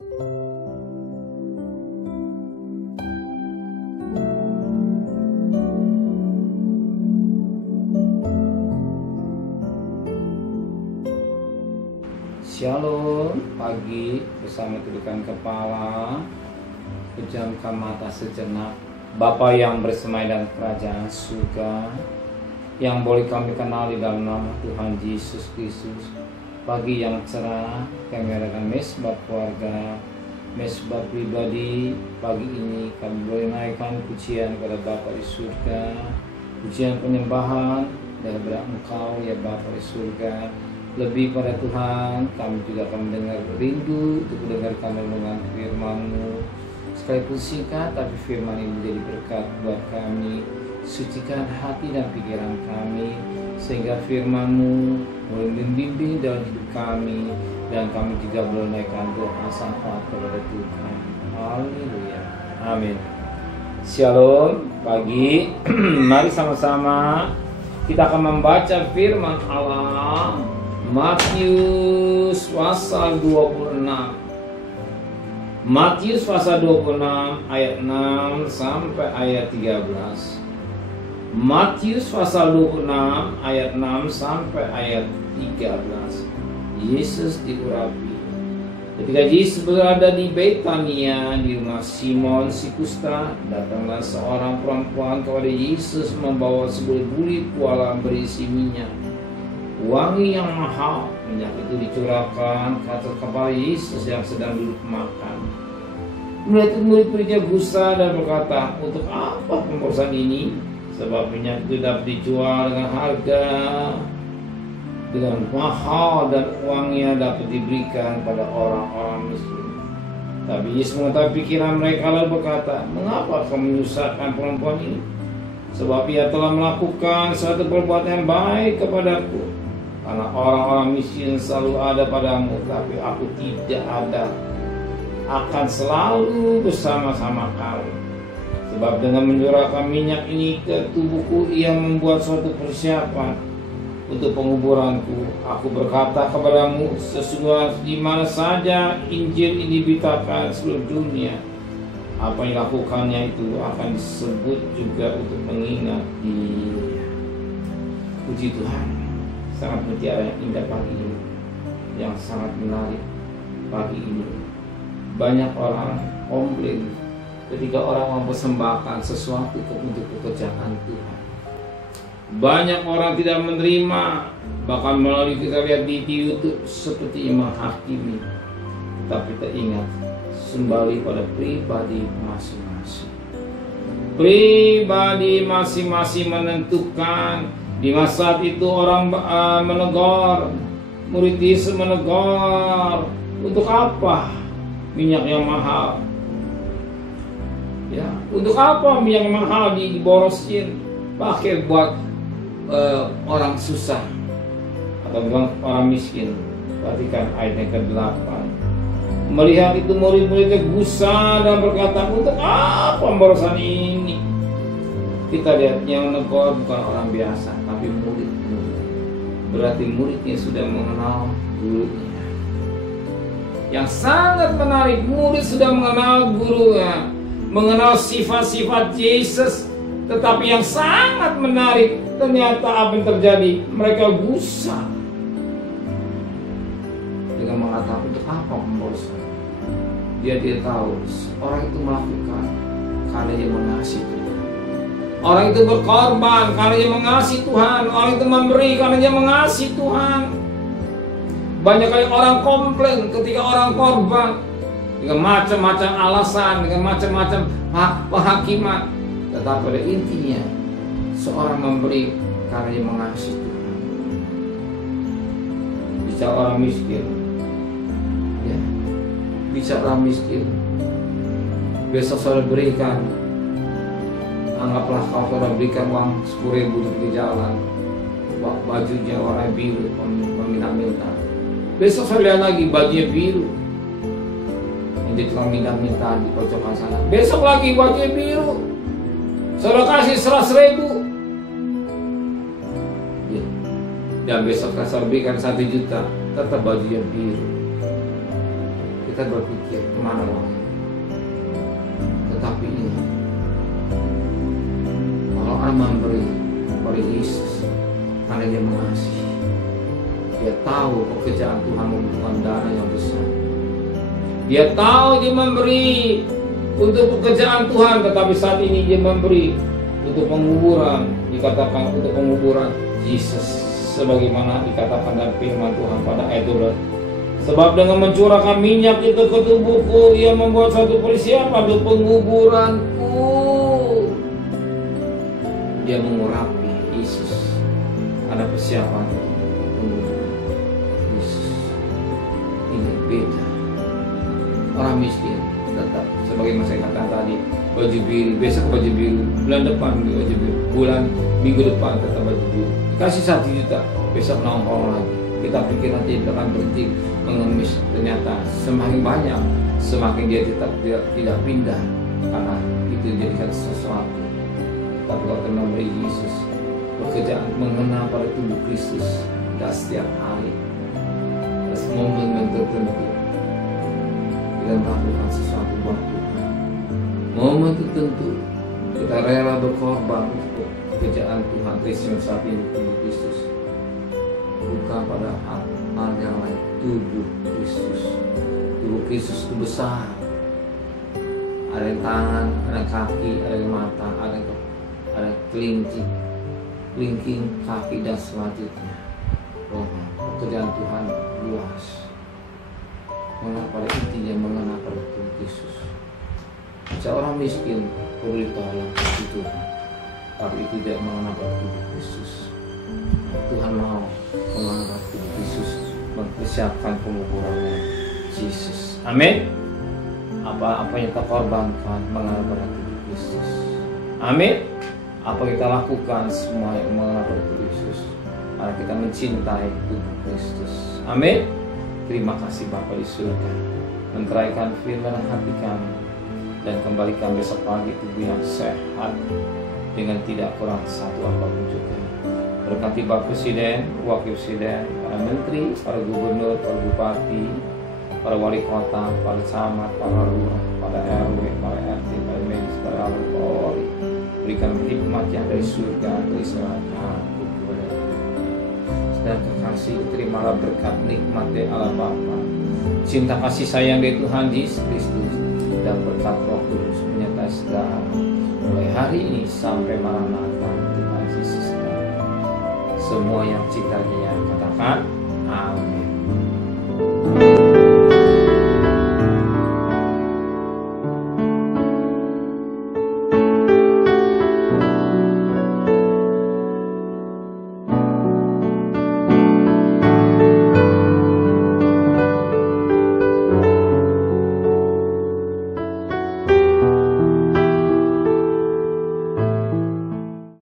Shalom, pagi bersama tundukkan kepala, pejamkan mata sejenak. Bapa yang bersemai dalam kerajaan surga, yang boleh kami kenali dalam nama Tuhan Yesus Kristus. Pagi yang cerah, kami adakan mesbah keluarga, mesbah pribadi. Pagi ini kami boleh naikkan pujian kepada Bapa di surga, pujian penyembahan daripada Engkau ya Bapa di surga. Lebih pada Tuhan, kami juga akan mendengar rindu untuk mendengarkan renungan firman-Mu. Sekalipun singkat, tapi firman ini menjadi berkat buat kami. Sucikan hati dan pikiran kami, sehingga firman-Mu boleh membimbing dalam hidup kami, dan kami juga boleh menaikkan doa syafaat kepada Tuhan. Haleluya. Amin. Shalom, pagi. Mari sama-sama kita akan membaca firman Allah. Matius pasal 26. Matius pasal 26 ayat 6 sampai ayat 13. Matius pasal 26 ayat 6 sampai ayat 13. Yesus diurapi. Ketika Yesus berada di Betania di rumah Simon si kusta, datanglah seorang perempuan kepada Yesus membawa sebuah buli kuala berisi minyak wangi yang mahal. Minyak itu dicurahkan ke atas kepala Yesus yang sedang duduk makan. Kemudian murid-muridnya gusar dan berkata, untuk apa pemborosan ini? Sebab minyak itu dapat dijual dengan harga dengan mahal, dan uangnya dapat diberikan pada orang-orang miskin. Tapi Yesus mengetahui pikiran mereka lalu berkata, mengapa kamu menyusahkan perempuan ini? Sebab ia telah melakukan suatu perbuatan yang baik kepadaku. Karena orang-orang miskin selalu ada padamu, tapi aku tidak ada, akan selalu bersama-sama kamu. Sebab dengan mencurahkan minyak ini ke tubuhku, ia membuat suatu persiapan untuk penguburanku. Aku berkata kepadamu, sesungguhnya di mana saja Injil ini diberitakan seluruh dunia, apa yang dilakukannya itu akan disebut juga untuk mengingat dia. Puji Tuhan. Sangat mutiara yang indah pagi ini, yang sangat menarik pagi ini. Banyak orang komplain ketika orang mempersembahkan sesuatu untuk pekerjaan Tuhan. Banyak orang tidak menerima, bahkan melalui kita lihat di YouTube seperti menghakimi. Tetapi kita ingat, kembali pada pribadi masing-masing. Pribadi masing-masing menentukan. Di masa itu orang menegur, murid Yesus menegur, untuk apa minyak yang mahal? Ya, untuk apa minyak yang mahal diborosin? Pakai buat orang susah atau buat orang miskin. Perhatikan ayat yang ke-8. Melihat itu murid-muridnya gusar dan berkata, untuk apa pemborosan ini? Kita lihat yang menegur bukan orang biasa, tapi murid-murid. Berarti muridnya sudah mengenal gurunya. Yang sangat menarik, murid sudah mengenal gurunya, mengenal sifat-sifat Yesus. Tetapi yang sangat menarik, ternyata apa yang terjadi? Mereka gusar dengan mengatakan, untuk apa pemborosan? Dia tahu orang itu melakukan karena dia mengasihi Tuhan. Orang itu berkorban karena dia mengasihi Tuhan. Orang itu memberi karena dia mengasihi Tuhan. Banyak kali orang komplain ketika orang korban dengan macam-macam alasan, dengan macam-macam penghakiman. Tetapi pada intinya, seorang memberi karena dia mengasihi Tuhan. Bicara orang miskin, ya, bicara orang miskin, besok saudara berikan. Anggaplah kalau saudara berikan uang 10.000 di jalan, bajunya warna biru, meminta-minta. Besok saya lihat lagi bajunya biru, yang dia tukang minta-minta di pojokan sana. Besok lagi bajunya biru, saudara kasih 100.000. Ya. Dan besok saya berikan 1 juta, tetap bajunya biru. kita berpikir kemana lagi. Tetapi ingat, kalau Anda memberi kepada Yesus karena Dia mengasihi, Dia tahu pekerjaan Tuhan membutuhkan dana yang besar. Dia tahu Dia memberi untuk pekerjaan Tuhan, tetapi saat ini Dia memberi untuk penguburan. Dikatakan untuk penguburan Yesus, sebagaimana dikatakan dalam firman Tuhan pada ayat 12. Sebab dengan mencurahkan minyak itu ke tubuhku, Ia membuat satu persiapan untuk penguburanku. Dia mengurapi Yesus. Ada persiapan penguburan Yesus. Ini beda. Orang miskin tetap sebagaimana saya katakan tadi, baju biru, besok baju biru, bulan depan baju biru, minggu depan tetap baju biru. Dikasih 1 juta, besok nongkrong lagi. Kita pikir nanti dia akan berhenti mengemis, ternyata semakin banyak, semakin dia tetap tidak pindah, karena itu jadikan sesuatu. Tapi kalau kita memberi Yesus, pekerjaan mengenal pada tubuh Kristus, tidak setiap hari, terus momen tertentu kita melakukan sesuatu buat Tuhan. Momen tertentu kita rela berkorban untuk pekerjaan Tuhan Kristus saat ini, tubuh Kristus. Bukan pada hal yang lain, tubuh Kristus. Tubuh Kristus itu besar. Ada yang tangan, ada kaki, ada yang mata, ada kelingking kaki dan selanjutnya. Pekerjaan Tuhan luas. Mengenal pada intinya, mengenal pada tubuh Kristus. Seorang miskin perlu ditolong di Tuhan, tapi itu tidak mengenal pada tubuh Kristus. Tuhan mau mengenal tubuh Kristus, mempersiapkan penguburannya Yesus. Amin. Apa yang kita korbankan mengenal pada tubuh Kristus. Amin. Apa kita lakukan semua yang mengenal pada tubuh Kristus, karena kita mencintai tubuh Kristus. Amin. Terima kasih Bapa di surga, menteraikan firman hati kami dan kembalikan besok pagi tubuh yang sehat dengan tidak kurang satu apapun juga. Berkati Bapak Presiden, Wakil Presiden, para Menteri, para Gubernur, para Bupati, para Wali Kota, para Camat, para Lurah, para RW, para RT, para medis, para ahli Polri. Berikan hikmat yang dari surga, terislakan kepada dan kekasih, terimalah berkat nikmat dari Allah Bapa, cinta kasih sayang dari Tuhan Yesus Kristus, dan berkat Roh Kudus menyertai segala mulai hari ini sampai Maranatha Tuhan Yesus. Semua yang cintanya katakan amin.